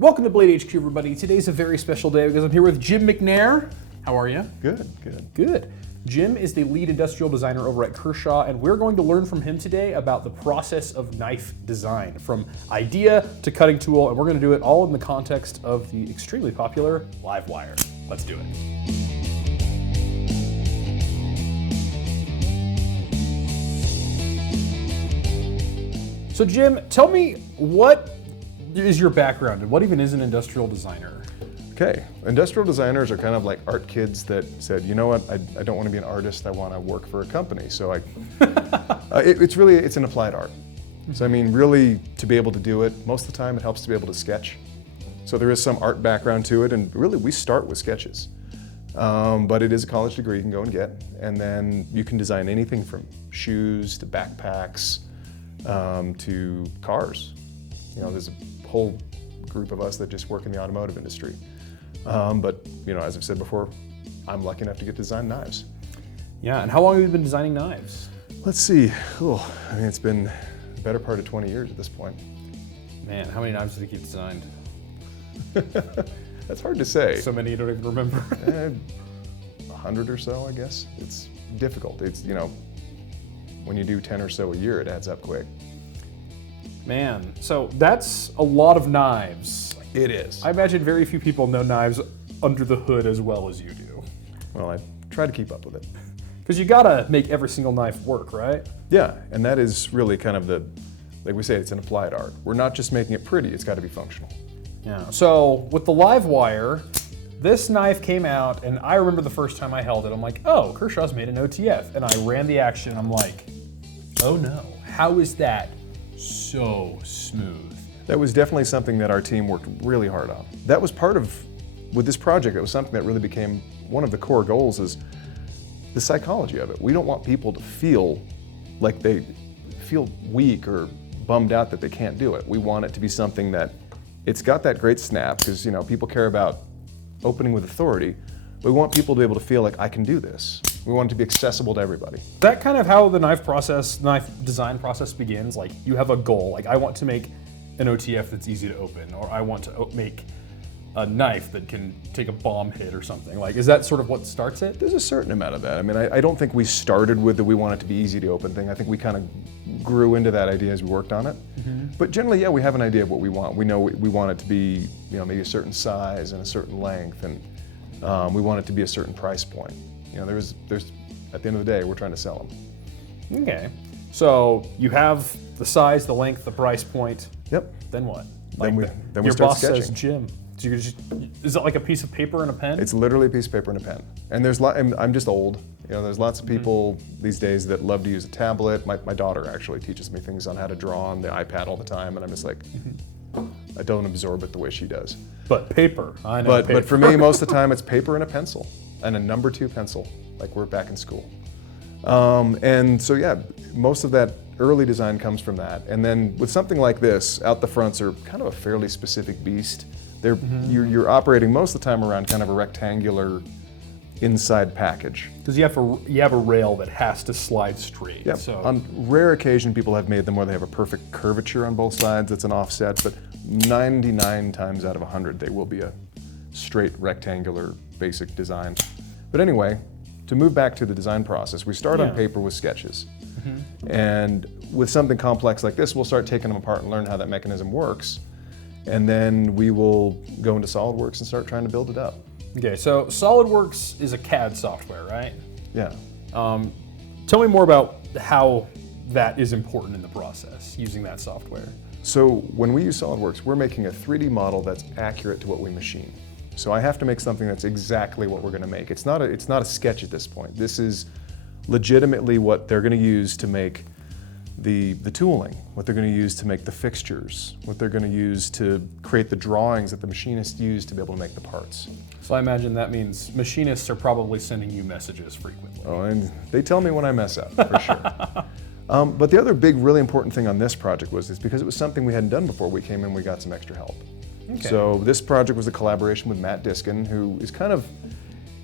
Welcome to Blade HQ, everybody. Today's a very special day because I'm here with Jim McNair. How are you? Good. Good. Jim is the lead industrial designer over at Kershaw, and we're going to learn from him today about the process of knife design, from idea to cutting tool, and we're going to do it all in the context of the extremely popular Livewire. Let's do it. So Jim, tell me, what is your background and what even is an industrial designer? Okay, industrial designers are kind of like art kids that said, you know what, I don't want to be an artist, I want to work for a company. So it's an applied art. So I mean, really, to be able to do it, most of the time it helps to be able to sketch. So there is some art background to it, and really we start with sketches. But it is a college degree you can go and get, and then you can design anything from shoes to backpacks to cars. You know, there's a whole group of us that just work in the automotive industry. But you know, as I've said before, I'm lucky enough to get to design knives. Yeah, and how long have you been designing knives? Let's see. I mean, it's been the better part of 20 years at this point. Man, how many knives did you keep designed? That's hard to say. So many you don't even remember. 100 or so, I guess. It's difficult. It's, you know, when you do 10 or so a year, it adds up quick. Man, so that's a lot of knives. It is. I imagine very few people know knives under the hood as well as you do. Well, I try to keep up with it. Because you gotta make every single knife work, right? Yeah, and that is really kind of like we say, it's an applied art. We're not just making it pretty, it's got to be functional. Yeah. So with the Livewire, this knife came out, and I remember the first time I held it, I'm like, oh, Kershaw's made an OTF. And I ran the action, and I'm like, oh no, how is that so smooth? That was definitely something that our team worked really hard on. That was part of, with this project, it was something that really became one of the core goals, is the psychology of it. We don't want people to feel like they feel weak or bummed out that they can't do it. We want it to be something that, it's got that great snap, because you know, people care about opening with authority. We want people to be able to feel like, I can do this. We want it to be accessible to everybody. Is that kind of how the knife design process begins? Like, you have a goal, like I want to make an OTF that's easy to open, or I want to make a knife that can take a bomb hit or something. Like, is that sort of what starts it? There's a certain amount of that. I mean, I don't think we started with the we want it to be easy to open thing. I think we kind of grew into that idea as we worked on it. Mm-hmm. But generally, yeah, we have an idea of what we want. We know we want it to be, you know, maybe a certain size and a certain length, and we want it to be a certain price point. You know, there's at the end of the day, we're trying to sell them. Okay. So you have the size, the length, the price point. Yep. Then what? Then we your start boss sketching. says, Jim. So you just, is it like a piece of paper and a pen? It's literally a piece of paper and a pen. And I'm just old. You know, there's lots of people these days that love to use a tablet. My daughter actually teaches me things on how to draw on the iPad all the time, and I'm just like, I don't absorb it the way she does. But paper, I know. But for me, most of the time, it's paper and a pencil, and a number 2 pencil, like we're back in school. And so yeah, most of that early design comes from that. And then with something like this, out the fronts are kind of a fairly specific beast. You're operating most of the time around kind of a rectangular inside package. Because you have a rail that has to slide straight. Yep. So. On rare occasion, people have made them where they have a perfect curvature on both sides. That's an offset, but 99 times out of 100, they will be a straight rectangular basic design. But anyway, to move back to the design process, we start on paper with sketches. Mm-hmm. And with something complex like this, we'll start taking them apart and learn how that mechanism works. And then we will go into SolidWorks and start trying to build it up. Okay, so SolidWorks is a CAD software, right? Yeah. Tell me more about how that is important in the process, using that software. So when we use SolidWorks, we're making a 3D model that's accurate to what we machine. So I have to make something that's exactly what we're going to make. It's not a sketch at this point. This is legitimately what they're going to use to make the tooling, what they're going to use to make the fixtures, what they're going to use to create the drawings that the machinists use to be able to make the parts. So I imagine that means machinists are probably sending you messages frequently. Oh, and they tell me when I mess up, for sure. But the other big, really important thing on this project was because it was something we hadn't done before, we came in, we got some extra help. Okay. So this project was a collaboration with Matt Diskin, who is kind of,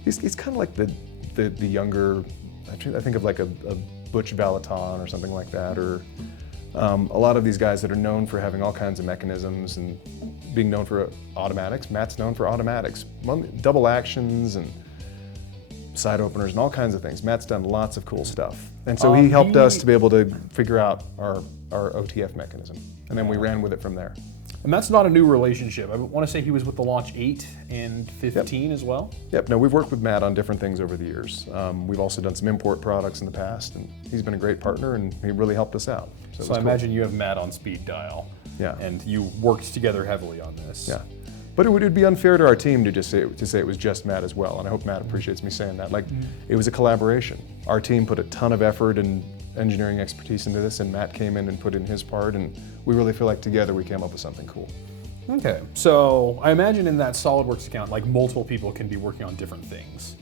he's kind of like the younger, I think of like a Butch Valaton or something like that, or A lot of these guys that are known for having all kinds of mechanisms and being known for automatics, Matt's known for automatics, double actions and side openers and all kinds of things. Matt's done lots of cool stuff. And so he helped us to be able to figure out our OTF mechanism. And then we ran with it from there. And that's not a new relationship. I want to say he was with the Launch 8 and 15 as well? Yep, no, we've worked with Matt on different things over the years. We've also done some import products in the past, and he's been a great partner, and he really helped us out. So I imagine you have Matt on speed dial. Yeah. And you worked together heavily on this. Yeah. But it would be unfair to our team to just say it was just Matt as well, and I hope Matt appreciates me saying that. Like, it was a collaboration. Our team put a ton of effort and engineering expertise into this, and Matt came in and put in his part, and we really feel like together we came up with something cool. Okay, so I imagine in that SolidWorks account, like multiple people can be working on different things.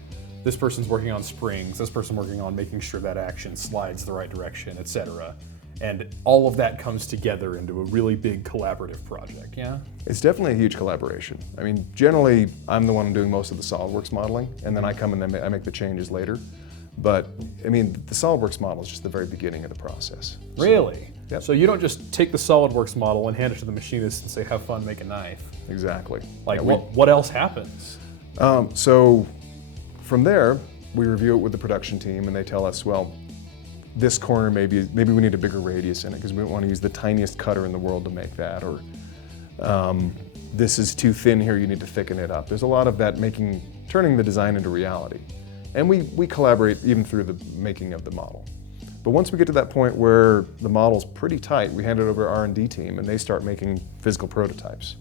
This person's working on springs, this person working on making sure that action slides the right direction, etc. And all of that comes together into a really big collaborative project, yeah? It's definitely a huge collaboration. I mean, generally, I'm the one doing most of the SolidWorks modeling, and then I come and I make the changes later. But, I mean, the SolidWorks model is just the very beginning of the process. Really? Yep. So you don't just take the SolidWorks model and hand it to the machinist and say, have fun, make a knife. Exactly. Like, yeah, what else happens? So from there, we review it with the production team, and they tell us, well, this corner maybe we need a bigger radius in it because we don't want to use the tiniest cutter in the world to make that, or this is too thin here, you need to thicken it up. There's a lot of that turning the design into reality. And we collaborate even through the making of the model. But once we get to that point where the model's pretty tight, we hand it over to our R&D team, and they start making physical prototypes.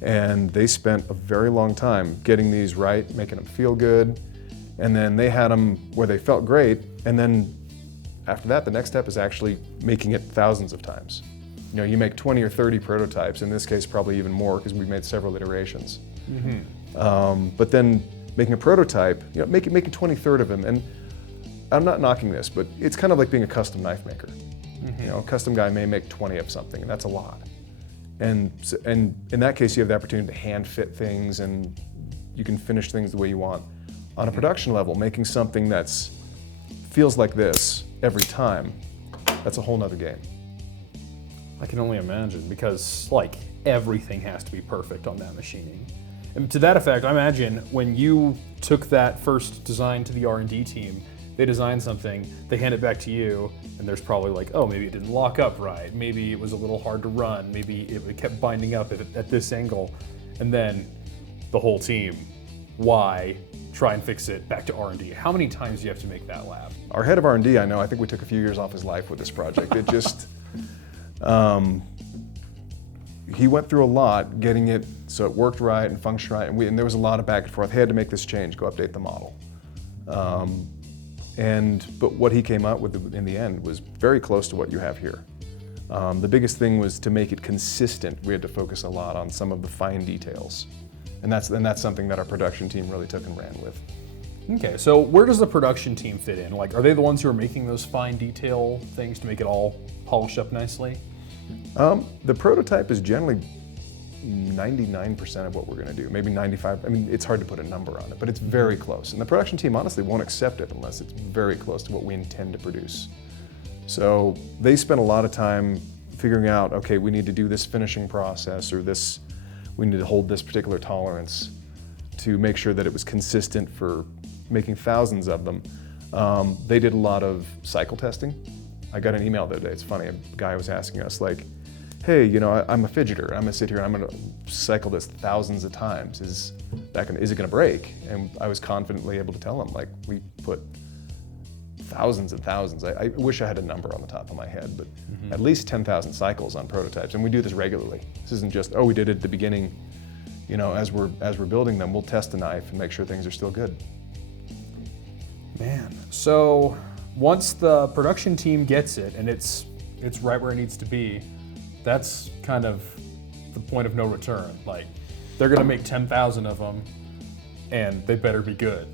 And they spent a very long time getting these right, making them feel good, and then they had them where they felt great, and then after that, the next step is actually making it thousands of times. You know, you make 20 or 30 prototypes, in this case probably even more because we've made several iterations. But then making a prototype, you know, making 20-30 of them, and I'm not knocking this, but it's kind of like being a custom knife maker. You know, a custom guy may make 20 of something, and that's a lot. And in that case, you have the opportunity to hand fit things, and you can finish things the way you want. On a production level, making something that's feels like this every time, that's a whole nother game. I can only imagine, because like everything has to be perfect on that machining. And to that effect, I imagine when you took that first design to the R&D team, they designed something, they hand it back to you, and there's probably like, oh, maybe it didn't lock up right, maybe it was a little hard to run, maybe it kept binding up at this angle, and then the whole team, why try and fix it back to R&D? How many times do you have to make that lab? Our head of R&D, I know, I think we took a few years off his life with this project. It just, he went through a lot getting it so it worked right and functioned right, and there was a lot of back and forth. Hey, I had to make this change, go update the model. But what he came up with in the end was very close to what you have here. The biggest thing was to make it consistent. We had to focus a lot on some of the fine details. And that's something that our production team really took and ran with. Okay, so where does the production team fit in? Like, are they the ones who are making those fine detail things to make it all polish up nicely? The prototype is generally 99% of what we're going to do, maybe 95. I mean, it's hard to put a number on it, but it's very close. And the production team honestly won't accept it unless it's very close to what we intend to produce. So they spent a lot of time figuring out, okay, we need to do this finishing process, or this, we need to hold this particular tolerance to make sure that it was consistent for making thousands of them. They did a lot of cycle testing. I got an email the other day, it's funny, a guy was asking us like, hey, you know, I'm a fidgeter, I'm gonna sit here and I'm gonna cycle this thousands of times. Is it gonna break? And I was confidently able to tell him, like, we put thousands and thousands. I wish I had a number on the top of my head, but at least 10,000 cycles on prototypes, and we do this regularly. This isn't just, oh, we did it at the beginning. You know, as we're building them, we'll test the knife and make sure things are still good. Man, so once the production team gets it and it's right where it needs to be, that's kind of the point of no return. Like, they're gonna make 10,000 of them, and they better be good,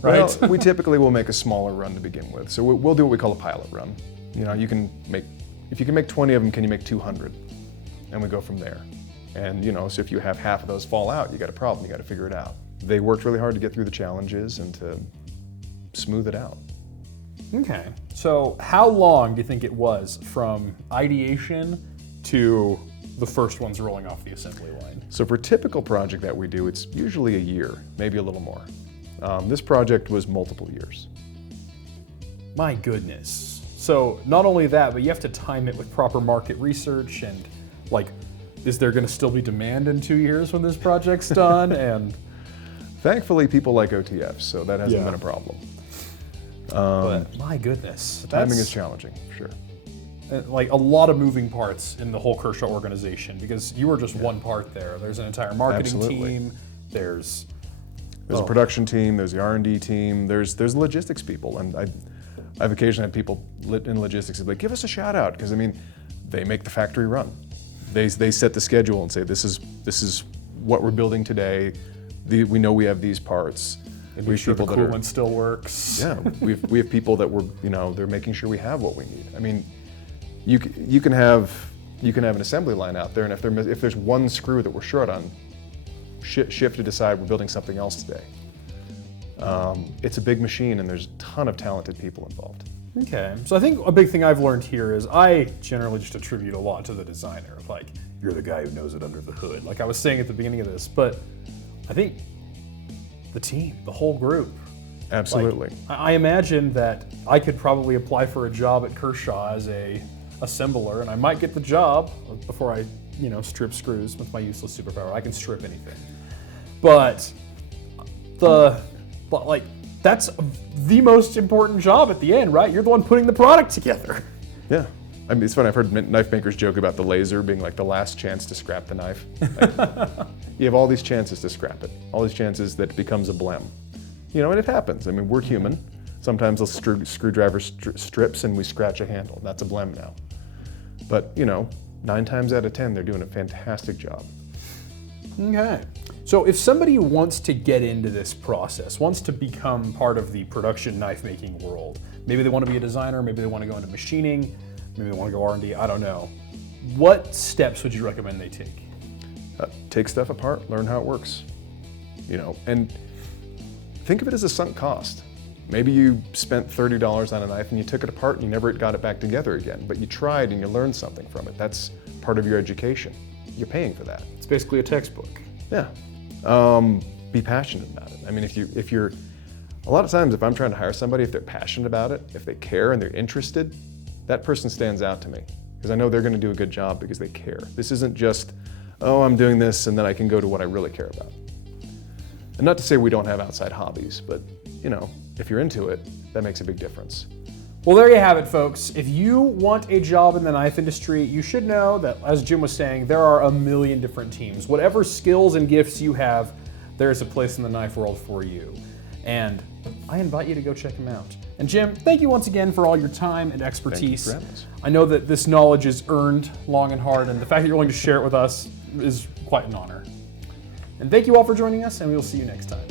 right? Well, we typically will make a smaller run to begin with. So we'll do what we call a pilot run. You know, if you can make 20 of them, can you make 200? And we go from there. And you know, so if you have half of those fall out, you got a problem, you got to figure it out. They worked really hard to get through the challenges and to smooth it out. Okay, so how long do you think it was from ideation to the first ones rolling off the assembly line? So for a typical project that we do, it's usually a year, maybe a little more. This project was multiple years. My goodness. So not only that, but you have to time it with proper market research and like, is there going to still be demand in 2 years when this project's done? And thankfully, people like OTFs, so that hasn't Yeah. been a problem. but my goodness, Timing that's- is challenging, for sure. like a lot of moving parts in the whole Kershaw organization because you were just one part there. There's an entire marketing Absolutely. team. There's There's a production team, there's the R&D team, there's logistics people, and I've occasionally had people in logistics that be like, give us a shout out, because I mean, they make the factory run. They set the schedule and say, this is what we're building today. We know we have these parts. and We be have sure the people that are- coolant still works. Yeah, we have people that they're making sure we have what we need. I mean, you can have an assembly line out there, and if there's one screw that we're short on, shift to decide we're building something else today. It's a big machine, and there's a ton of talented people involved. Okay, so I think a big thing I've learned here is I generally just attribute a lot to the designer. Like, you're the guy who knows it under the hood. Like I was saying at the beginning of this, but I think the team, the whole group. Absolutely. Like, I imagine that I could probably apply for a job at Kershaw as a assembler, and I might get the job before I, strip screws with my useless superpower. I can strip anything. But that's the most important job at the end, right? You're the one putting the product together. Yeah. I mean, it's funny, I've heard knife makers joke about the laser being like the last chance to scrap the knife. Like, you have all these chances to scrap it, all these chances that it becomes a blem. And it happens. I mean, we're human. Sometimes a screwdriver strips and we scratch a handle. That's a blem now. But, 9 times out of 10, they're doing a fantastic job. Okay. So if somebody wants to get into this process, wants to become part of the production knife making world, maybe they want to be a designer, maybe they want to go into machining, maybe they want to go R&D, I don't know. What steps would you recommend they take? Take stuff apart, learn how it works. And think of it as a sunk cost. Maybe you spent $30 on a knife and you took it apart and you never got it back together again, but you tried and you learned something from it. That's part of your education. You're paying for that. It's basically a textbook. Yeah. Be passionate about it. I mean, if you're, a lot of times if I'm trying to hire somebody, if they're passionate about it, if they care and they're interested, that person stands out to me because I know they're going to do a good job because they care. This isn't just, oh, I'm doing this and then I can go to what I really care about. And not to say we don't have outside hobbies, but if you're into it, that makes a big difference. Well, there you have it, folks. If you want a job in the knife industry, you should know that, as Jim was saying, there are a million different teams. Whatever skills and gifts you have, there's a place in the knife world for you. And I invite you to go check them out. And Jim, thank you once again for all your time and expertise. Thank you for having us. I know that this knowledge is earned long and hard, and the fact that you're willing to share it with us is quite an honor. And thank you all for joining us, and we will see you next time.